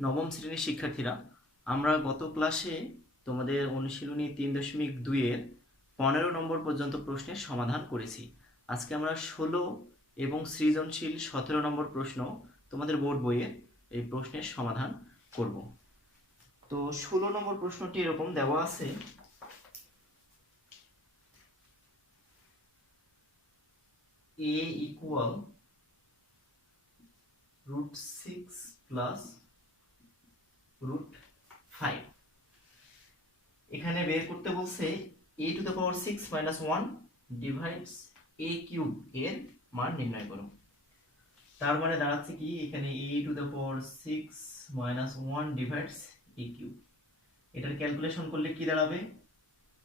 নবম শ্রেণীর শিক্ষার্থীরা, আমরা গত ক্লাসে তোমাদের অনুশীলনী 3.2-এর 15 নম্বর পর্যন্ত প্রশ্নের সমাধান করেছি। আজকে আমরা 16 এবং সৃজনশীল 17 নম্বর প্রশ্ন তোমাদের বোর্ড বইয়ের এই প্রশ্নের সমাধান করব। তো 16 নম্বর প্রশ্নটি এরকম দেওয়া আছে, a equal √6 plus √5। এখানে বের করতে বলছে a⁶ - 1 ডিভাইডস a³ এর মান নির্ণয় করো। তার মানে দাঁড়াচ্ছে কি, এখানে a⁶ - 1 ডিভাইডস a³। এটার ক্যালকুলেশন করলে কি দাঁড়াবে,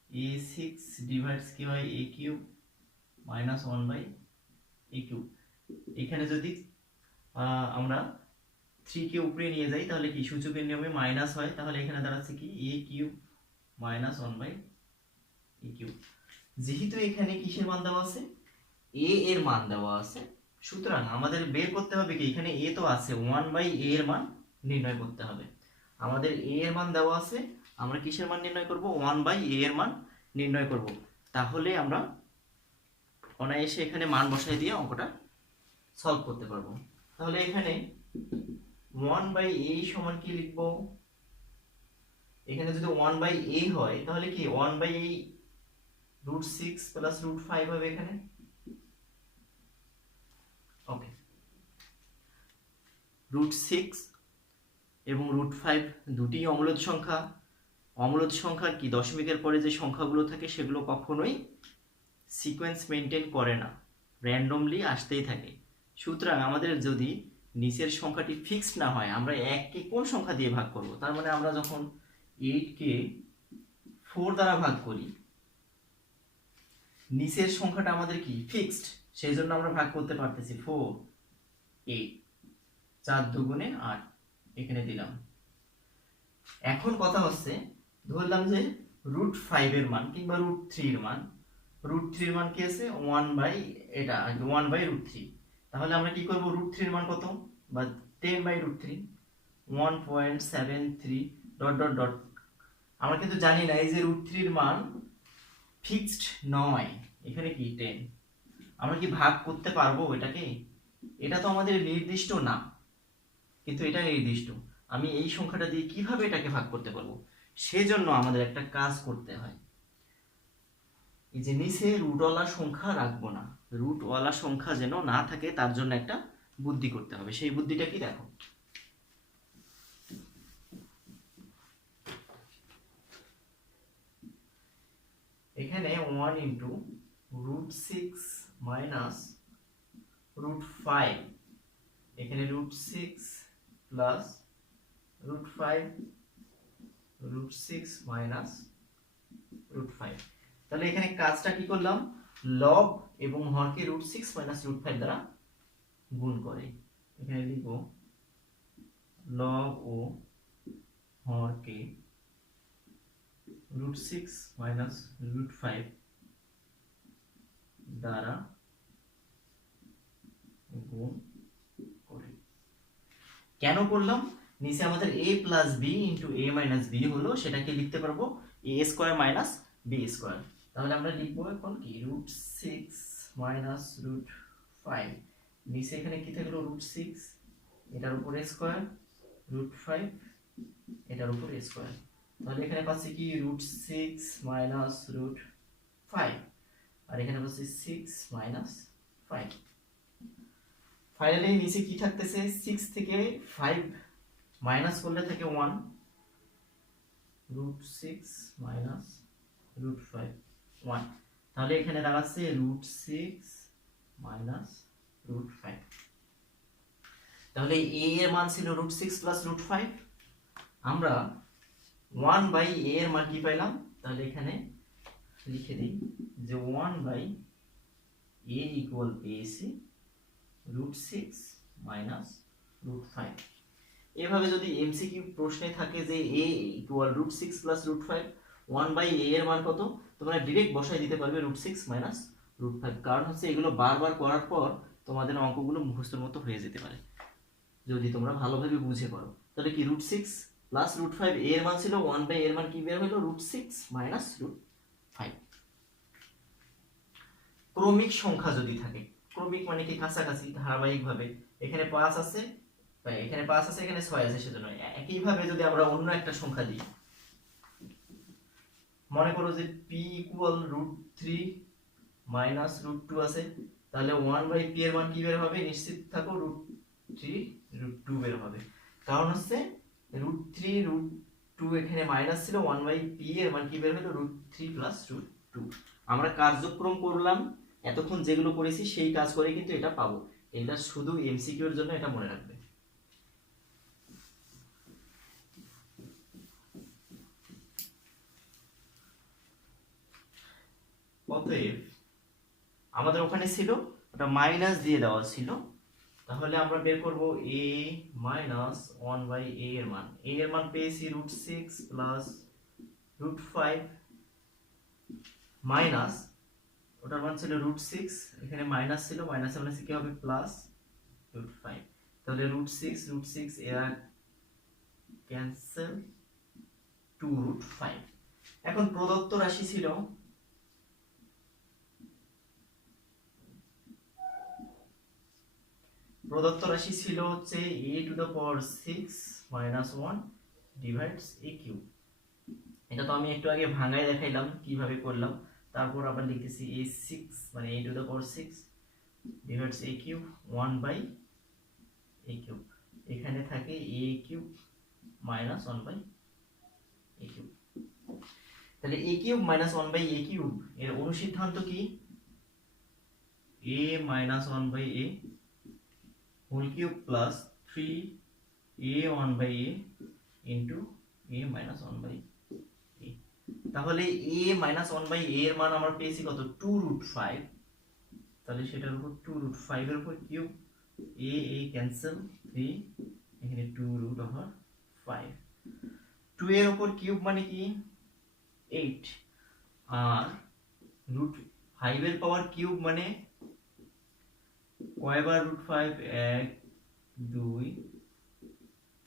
a6 ডিভাইডস কি হয় a³ - 1/a³। এখানে যদি আমরা 3 কে উপরে নিয়ে যাই তাহলে কি সূচকের নিয়মে মাইনাস হয়, তাহলে এখানে দাঁড়াচ্ছে কি a³ - 1/a³। যেহেতু এখানে কিসের মান দেওয়া আছে, a এর মান দেওয়া আছে, সুতরাং আমাদের বের করতে হবে কি, এখানে a তো আছে, 1/a এর মান নির্ণয় করতে হবে। আমাদের a এর মান দেওয়া আছে, আমরা কিসের মান নির্ণয় করব, 1/a এর মান নির্ণয় করব। তাহলে আমরা অনায়াসে এখানে মান বসাই দিয়ে অঙ্কটা সলভ করতে পারবো। তাহলে এখানে 1/a সমান কি লিখব, এখানে যদি 1/a হয় তাহলে কি 1/a √6 প্লাস √5 হবে এখানে। ওকে, √6 এবং √5 দুটি অম্লজ সংখ্যা। অম্লজ সংখ্যার কি দশমিকের পরে যে সংখ্যাগুলো থাকে সেগুলো কখনোই সিকোয়েন্স মেনটেন করে না, র্যান্ডমলি আসতেই থাকে। সুতরাং আমাদের যদি নিচের সংখ্যাটি ফিক্সড না হয়, আমরা 1কে কোন সংখ্যা দিয়ে ভাগ করব, তার মানে আমরা যখন 8কে 4 দ্বারা ভাগ করি, নিচের সংখ্যাটা আমাদের কি ফিক্সড, সেই জন্য আমরা ভাগ করতে পারতেছি 4 8 4 দুগুণে 8 এখানে দিলাম। এখন কথা হচ্ছে, ধরলাম যে √5 এর মান কিংবা √3 এর মান, √3 এর মান কি আছে 1/√3। তাহলে আমরা কি করব, √3 এর মান কত, বা 10/√3 1.73 ডট ডট ডট। আমরা কিন্তু জানি না এই যে √3 এর মান ফিক্সড নয়, এখানে কি 10। আমরা কি ভাগ করতে পারবো এটাকে, এটা তো আমাদের নির্দিষ্ট না, কিন্তু এটা নির্দিষ্ট। আমি এই সংখ্যাটা দিয়ে কিভাবে এটাকে ভাগ করতে পারবো, সেজন্য আমাদের একটা কাজ করতে হয়। এই যে নিচে রুটওয়ালা সংখ্যা রাখবো না, রুটওয়ালা সংখ্যা যেন না থাকে তার জন্য একটা বুদ্ধি করতে হবে। সেই বুদ্ধিটা কি, দেখো এখানে 1 ইন্টু √6 মাইনাস √5, এখানে √6 প্লাস √5, √6 মাইনাস √5। তাহলে এখানে কাজটা কি করলাম, লব এবং হরকে √6 মাইনাস √5 দ্বারা গুণ করে। এখানে লিখব লব ও হরকে √6 মাইনাস √5 দ্বারা গুণ করে। কেন করলাম, নিচে আমাদের a plus b into a minus b হলো, সেটাকে লিখতে পারবো a² মাইনাস b²। তাহলে আমরা লিখবো এখন কি √6 মাইনাস √5, নিচে এখানে কি থাকলো √6, এটার উপরে স্কয়ার, √5 এটার উপরে স্কয়ার। তাহলে এখানে পাচ্ছি কি √6 মাইনাস √5, আর এখানে পাচ্ছি 6 মাইনাস 5। ফাইনালি নিচে কি থাকতেছে, 6 থেকে 5 মাইনাস করলে থাকে 1, √6 মাইনাস √5 1। তাহলে এখানে দাঁড়াচ্ছে √6 মাইনাস √5। তাহলে a এর মান ছিল √6 প্লাস √5, আমরা 1/a এর মান কি পাইলাম, তাহলে এখানে লিখে দিই যে 1/a ইকুয়াল পেয়েছি √6 মাইনাস √5। এভাবে যদি এমসিকিউ প্রশ্নে থাকে যে a ইকুয়াল √6 প্লাস √5, 1/a এর মান কত, তোমরা ডাইরেক্ট বসাই দিতে পারবে √6 মাইনাস √5। কারণ হচ্ছে এগুলো বারবার করার পর তোমাদের অঙ্কগুলো মুখস্থের মতো হয়ে যেতে পারে। যদি তোমরা ভালোভাবে বুঝে করো। তাহলে কি root six plus root five, এর মান ছিল ওয়ান বাই এর মান কি বের হলো root six minus root five. ক্রমিক সংখ্যা যদি থাকে, ক্রমিক মানে কি কাছাকাছি ধারাবাহিকভাবে, এখানে 5 আছে, এখানে 5 আছে, এখানে 6 আছে, সেজন্য একইভাবে যদি আমরা অন্য একটা সংখ্যা দিই, মনে করো যে p equal root three minus root two আছে, তাহলে ওয়ান বাই পি এর মান কি বের হবে, নিশ্চিত থাকো রুট থ্রি রুট টু বের হবে। কারণ হচ্ছে রুট থ্রি রুট টু এখানে মাইনাস ছিল, ওয়ান বাই পি এর মান কি বের হলো root three plus root two. আমরা কার্যক্রম করলাম, এতক্ষণ যেগুলো করেছি সেই কাজ করে কিন্তু এটা পাবো। এটা শুধু এমসিকিউ এর জন্য, এটা মনে রাখবে। অতএব আমাদের ওখানে ছিল ওটা মাইনাস দিয়ে দেওয়া ছিল, তাহলে আমরা বের করব a minus one by a এর মান। a এর মান পেয়েছি root six plus root five minus, ওটার মান ছিল রুট সিক্স, এখানে মাইনাস ছিল, মাইনাসে মাইনাসে কি হবে প্লাস রুট ফাইভ। তাহলে রুট সিক্স এরা ক্যান্সেল, টু রুট ফাইভ। এখন প্রদত্ত রাশি ছিল হচ্ছে a to the power 6 minus 1 divides a cube. এটা তো আমি একটু আগে ভাঙায় দেখাইলাম কিভাবে করলাম, তারপর আবার লিখতেছি a6 মানে a to the power 6 divides a cube 1 by a cube. এখানে থাকে a cube minus 1 by a cube. তাহলে a cube minus 1 by a cube এর অনুসিদ্ধান্ত কি, a minus 1 by a whole cube plus 3a 1 by a into a minus 1 by a। তাহলে a minus 1 by a এর মান আমরা পেয়েছি কত, 2 রুট 5। তাহলে সেটার উপর 2 রুট 5 এর উপর কিউব, a ক্যান্সেল, 3 এখানে 2 রুট ওভার 5। 2 এর উপর কিউব মানে কি 8, আর রুট 5 এর পাওয়ার কিউব মানে কয়বার রুট 5, 1 2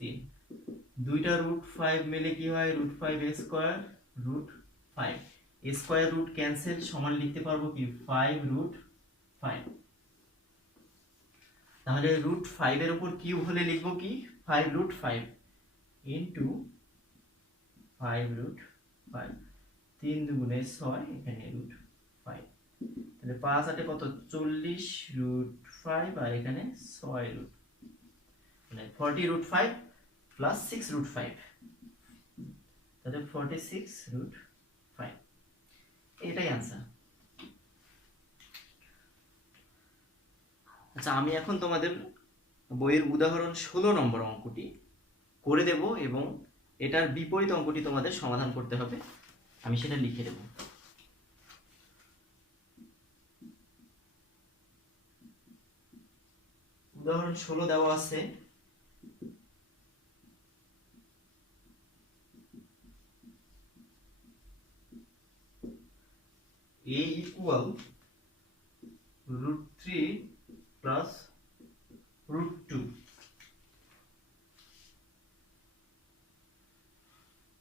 3, দুইটা রুট 5 মিলে কি হয় root 5 a square root 5, a square root cancel, সমান লিখতে পারবো কি 5 রুট 5। তাহলে রুট 5 এর উপর কিউব হলে লিখবো কি 5 রুট 5 ইনটু 5 রুট 5, 3 দুগুণে 6, এখানে রুট 5। তাহলে 5 8 কত 40 রুট 5, আর এখানে 6 রুট, মানে 40 রুট 5 প্লাস 6 রুট 5, তাহলে 46 রুট 5। এটাই आंसर। আচ্ছা, আমি এখন তোমাদের বইয়ের উদাহরণ 16 নম্বর অঙ্কটি করে দেব এবং এটার বিপরীত অঙ্কটি তোমাদের সমাধান করতে হবে, আমি সেটা লিখে দেব। উদাহরণ 16 দেওয়া আছে, a equal root three plus root two.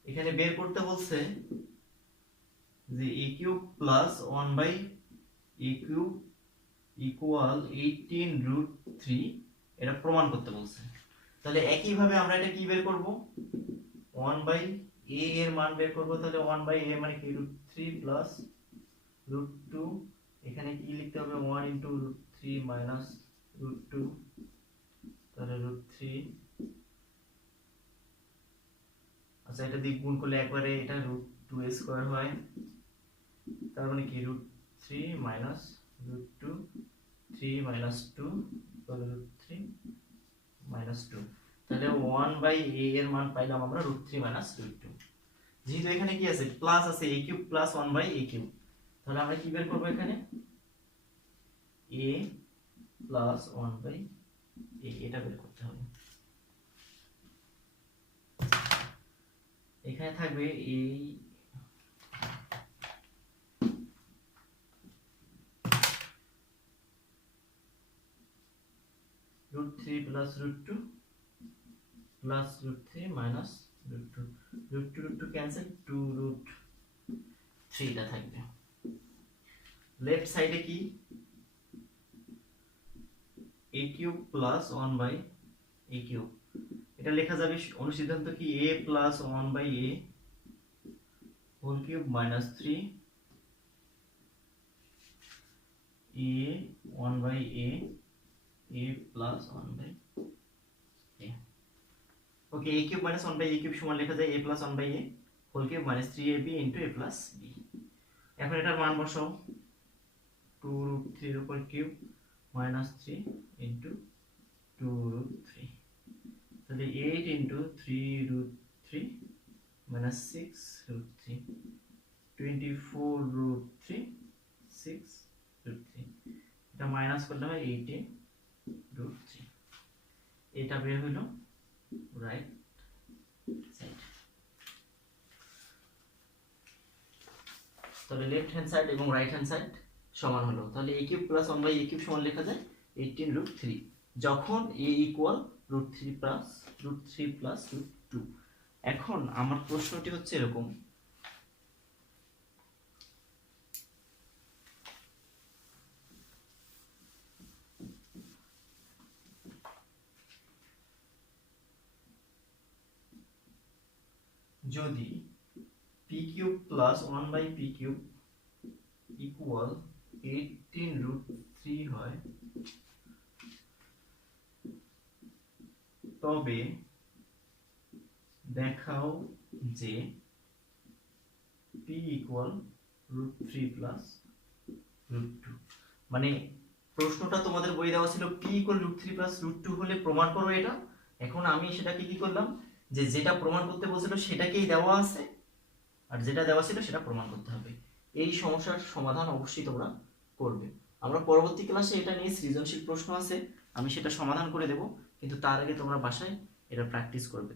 এখানে বের করতে বলছে যে a cube plus 1 by a cube equal 18 root 3, এটা প্রমাণ করতে বলছে। তাহলে একইভাবে আমরা এটা কি বের করব, 1 বাই a এর মান বের করব। তাহলে 1 বাই a মানে কি রুট 3 প্লাস রুট 2, এখানে কি লিখতে হবে 1 ইনটু রুট 3 মাইনাস রুট 2, তাহলে রুট 3। আচ্ছা, এটা দিয়ে গুণ করলে একবারে এটা রুট 2 স্কয়ার হয়, তার মানে কি রুট 3 মাইনাস রুট 2, 3 মাইনাস 2 তাহলে রুট 3 মাইনাস 2। তাহলে 1 বাই a এর মান পাইলাম আমরা রুট 3 মাইনাস রুট 2। যেহেতু এখানে কি আছে প্লাস আছে, a cube plus 1 by a cube, তাহলে আমরা কি বের করব এখানে a প্লাস 1 বাই a, এটা বের করতে হবে। এখানে থাকবে এই root 3 plus root 2 plus root three minus root two cancel, 2√3 টা থাকবে। লেফট সাইডে কি a cube plus 1/a cube, এটা লেখা যাবে অনুসিদ্ধান্ত কি a plus 1/a whole cube minus 3 a 1/a a plus 1/a। Okay, a cube minus 1/a cube সমান লেখা যায় a plus 1/a whole cube minus 3ab into a plus b। এখন এটার মান বসাও, 2√3 এর উপর কিউব মাইনাস 3 ইনটু 2√3, তাহলে 8 ইনটু 3√3 মাইনাস 6√3, 24√3 6√3, এটা মাইনাস করলে হয় 18√3। এটা বের হলো রাইট সাইড। তাহলে লেফট হ্যান্ড সাইড এবং রাইট হ্যান্ড সাইড সমান হলো। তাহলে a cube plus 1/a cube সমান লেখা যায় 18√3 যখন a ইকুয়াল √3 প্লাস √2। এখন আমার প্রশ্নটি হচ্ছে এরকম, যদি p cube plus 1/p cube equal 18√3 হয়, তবে দেখাও যে p ইকুয়াল √3 প্লাস √2। মানে প্রশ্নটা তোমাদের বই দেওয়া ছিল p ইকুয়াল √3 প্লাস √2 হলে প্রমাণ করো এটা। এখন আমি সেটাকে কি করলাম, যে যেটা প্রমাণ করতে বলছিল সেটাকেই দেওয়া আছে, আর যেটা দেওয়া ছিল সেটা প্রমাণ করতে হবে। এই সমস্যার সমাধান অবশ্যই তোমরা করবে। আমরা পরবর্তী ক্লাসে এটা নিয়ে সৃজনশীল প্রশ্ন আছে, আমি সেটা সমাধান করে দেব, কিন্তু তার আগে তোমরা বাসায় এটা প্র্যাকটিস করবে।